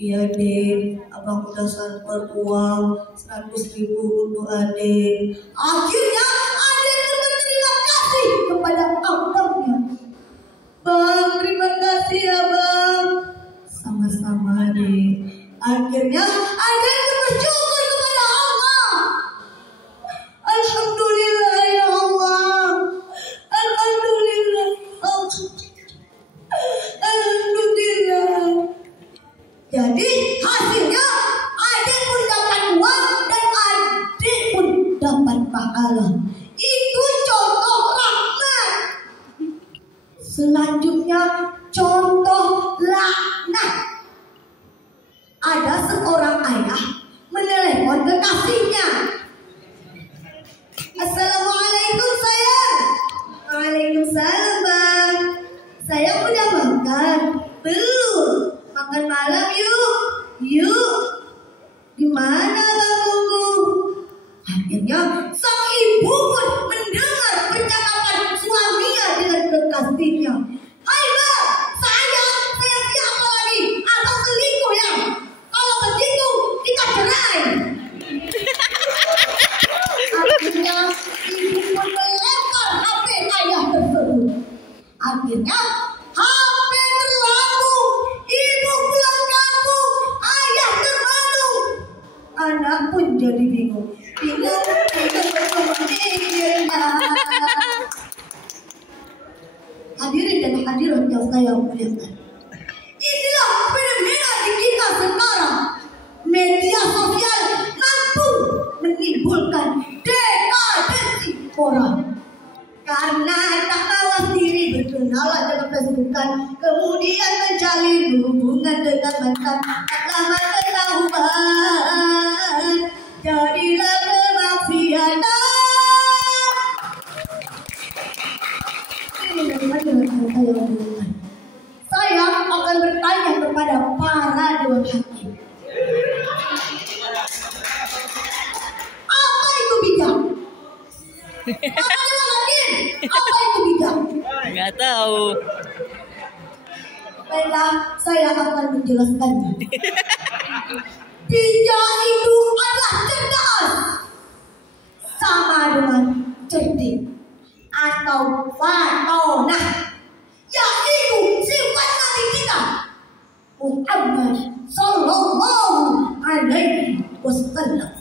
Iya Dek, abang udah transfer uang 100.000 untuk Adik. Akhirnya Adik berterima kasih kepada abangnya. Bang, terima kasih ya Bang. Sama-sama Adik. Akhirnya Adik bersyukur kepada Allah. Alhamdulillah ya Allah. Alhamdulillah. Alhamdulillah. Jadi hasilnya Adik pun dapat uang dan Adik pun dapat pahala. Itu contoh rahmat. Selanjutnya contoh laknat. Ada seorang ayah menelepon kekasihnya. Assalamualaikum sayang. Waalaikumsalam bang. Saya udah makan. Belum. Makan malam yuk. Yuk. Di mana bang tunggu? Akhirnya sang ibu pun mendengar percakapan suaminya dengan kekasihnya. Hai bang, saya siapa lagi? Abang selingkuh ya? Kalau begitu kita cerai. Akhirnya ibu pun melempar HP ayah tersebut. Akhirnya HP terlalu. Ibu pulang kampung, ayah terbaru. Anak pun jadi bingung. Bingung Hadirin dan hadirat yang saya muliakan. Inilah fenomena di kita sekarang. Media sosial mampu menimbulkan dekadensi orang. Karena tak mawas diri berkenalan dengan Facebookan, kemudian menjalin hubungan dengan mantan. Tak lama ketahuan, jadilah kemaksiatan. Saya akan bertanya kepada para dewan hakim. Apa itu bijak? Para dewan hakim, apa itu bijak? Nggak tahu. Baiklah, saya akan menjelaskannya. Bijak itu adalah cerdas, sama dengan cerdik atau fatonah, yaitu sifat Nabi kita Muhammad sallallahu alaihi wasallam.